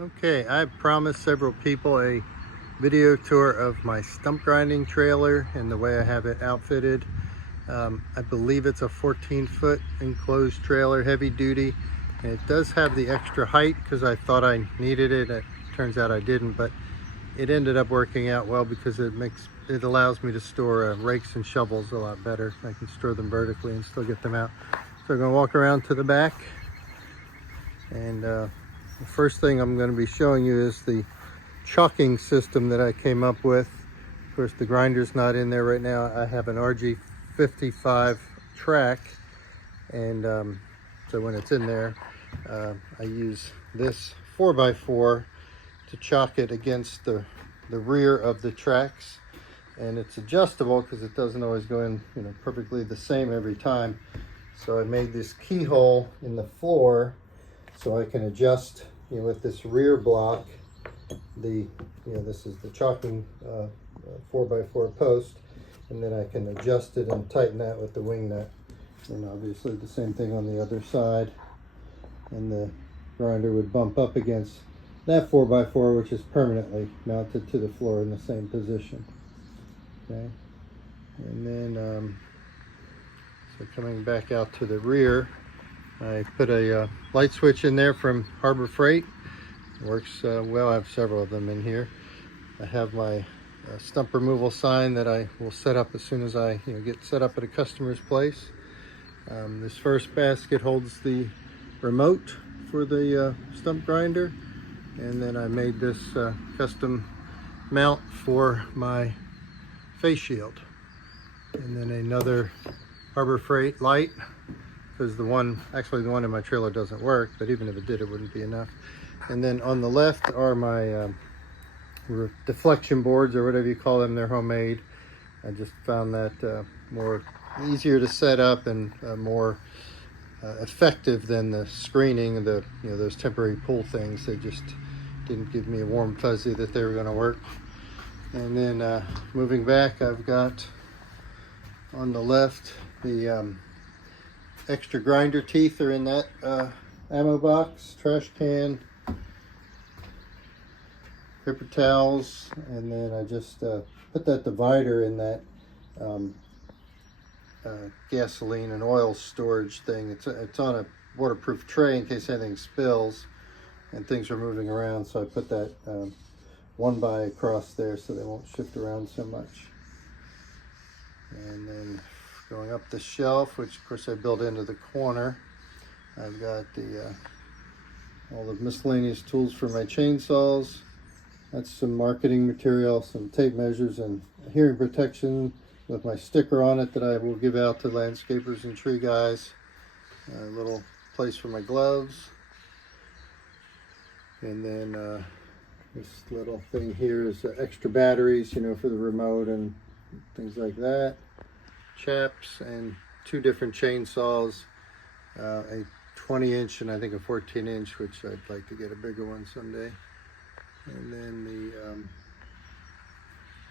Okay, I promised several people a video tour of my stump grinding trailer and the way I have it outfitted. I believe it's a 14-foot enclosed trailer, heavy duty, and it does have the extra height because I thought I needed it. It turns out I didn't, but it ended up working out well because it allows me to store rakes and shovels a lot better. I can store them vertically and still get them out. So I'm going to walk around to the back, and the first thing I'm going to be showing you is the chalking system that I came up with. Of course, the grinder's not in there right now. I have an RG55 track, and so when it's in there, I use this 4x4 to chalk it against the rear of the tracks, and it's adjustable because it doesn't always go in, perfectly the same every time. So I made this keyhole in the floor so I can adjust, with this rear block. This is the chalking 4x4 post, and then I can adjust it and tighten that with the wing nut. And obviously the same thing on the other side, and the grinder would bump up against that 4x4, which is permanently mounted to the floor in the same position. Okay, and then so coming back out to the rear, I put a light switch in there from Harbor Freight. It works well. I have several of them in here. I have my stump removal sign that I will set up as soon as I get set up at a customer's place. This first basket holds the remote for the stump grinder, and then I made this custom mount for my face shield, and then another Harbor Freight light, because the one in my trailer doesn't work, but even if it did, it wouldn't be enough. And then on the left are my deflection boards, or whatever you call them. They're homemade. I just found that easier to set up and more effective than the screening and those temporary pull things. They just didn't give me a warm fuzzy that they were going to work. And then moving back, I've got on the left the extra grinder teeth are in that ammo box, trash can, paper towels, and then I just put that divider in that gasoline and oil storage thing. It's on a waterproof tray in case anything spills and things are moving around, so I put that one by across there so they won't shift around so much. And then going up the shelf, which of course I built into the corner, I've got all the miscellaneous tools for my chainsaws. That's some marketing material, some tape measures, and hearing protection with my sticker on it that I will give out to landscapers and tree guys. A little place for my gloves. And then this little thing here is extra batteries, for the remote and things like that. Chaps and two different chainsaws, a 20-inch and I think a 14-inch, which I'd like to get a bigger one someday. And then the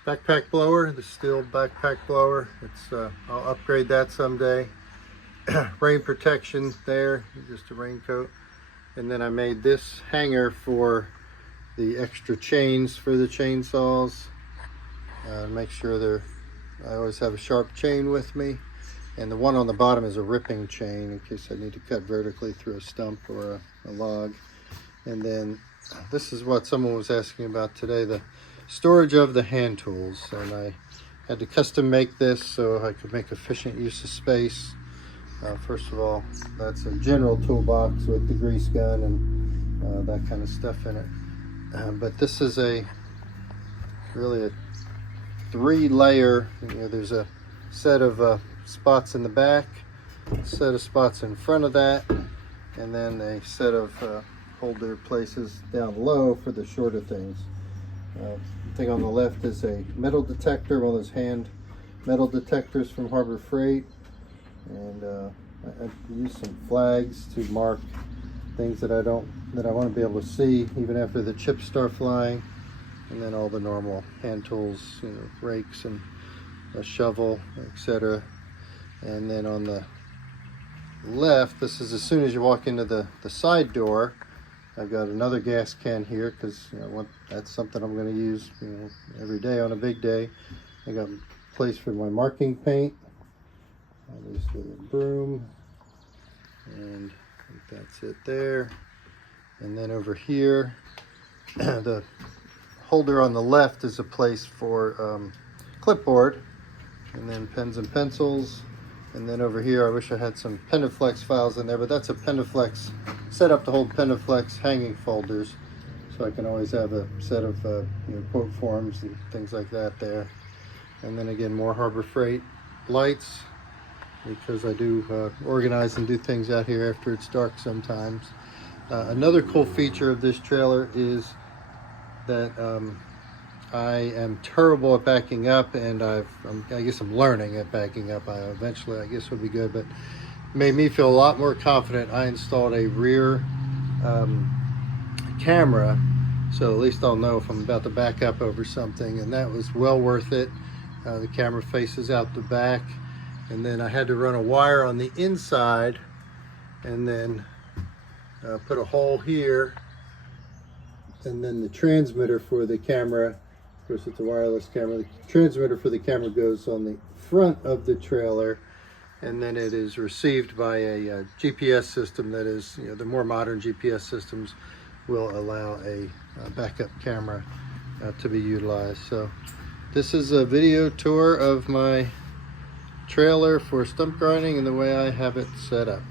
backpack blower, the steel backpack blower. I'll upgrade that someday. Rain protection there, just a raincoat. And then I made this hanger for the extra chains for the chainsaws. Make sure I always have a sharp chain with me. And the one on the bottom is a ripping chain in case I need to cut vertically through a stump or a log. And then this is what someone was asking about today, the storage of the hand tools. And I had to custom make this so I could make efficient use of space. First of all, that's a general toolbox with the grease gun and that kind of stuff in it. But this is really a 3-layer. There's a set of spots in the back, a set of spots in front of that, and then a set of holder places down low for the shorter things. The thing on the left is a metal detector, one of those hand metal detectors from Harbor Freight, and I use some flags to mark things that I want to be able to see even after the chips start flying. And then all the normal hand tools, rakes and a shovel, etc. And then on the left, this is as soon as you walk into the side door, I've got another gas can here because that's something I'm going to use every day on a big day. I got a place for my marking paint, obviously a broom, and I think that's it there. And then over here, the holder on the left is a place for clipboard, and then pens and pencils. And then over here, I wish I had some Pendaflex files in there, but that's a Pendaflex set up to hold Pendaflex hanging folders, so I can always have a set of quote forms and things like that there. And then again, more Harbor Freight lights, because I do organize and do things out here after it's dark sometimes. Another cool feature of this trailer is that I am terrible at backing up, and I guess I'm learning at backing up. Eventually, I guess would be good, but made me feel a lot more confident. I installed a rear camera, so at least I'll know if I'm about to back up over something, and that was well worth it. The camera faces out the back, and then I had to run a wire on the inside, and then put a hole here, and then the transmitter for the camera. Of course, it's a wireless camera. The transmitter for the camera goes on the front of the trailer, and then it is received by a GPS system that is, the more modern GPS systems will allow a backup camera to be utilized. So this is a video tour of my trailer for stump grinding and the way I have it set up.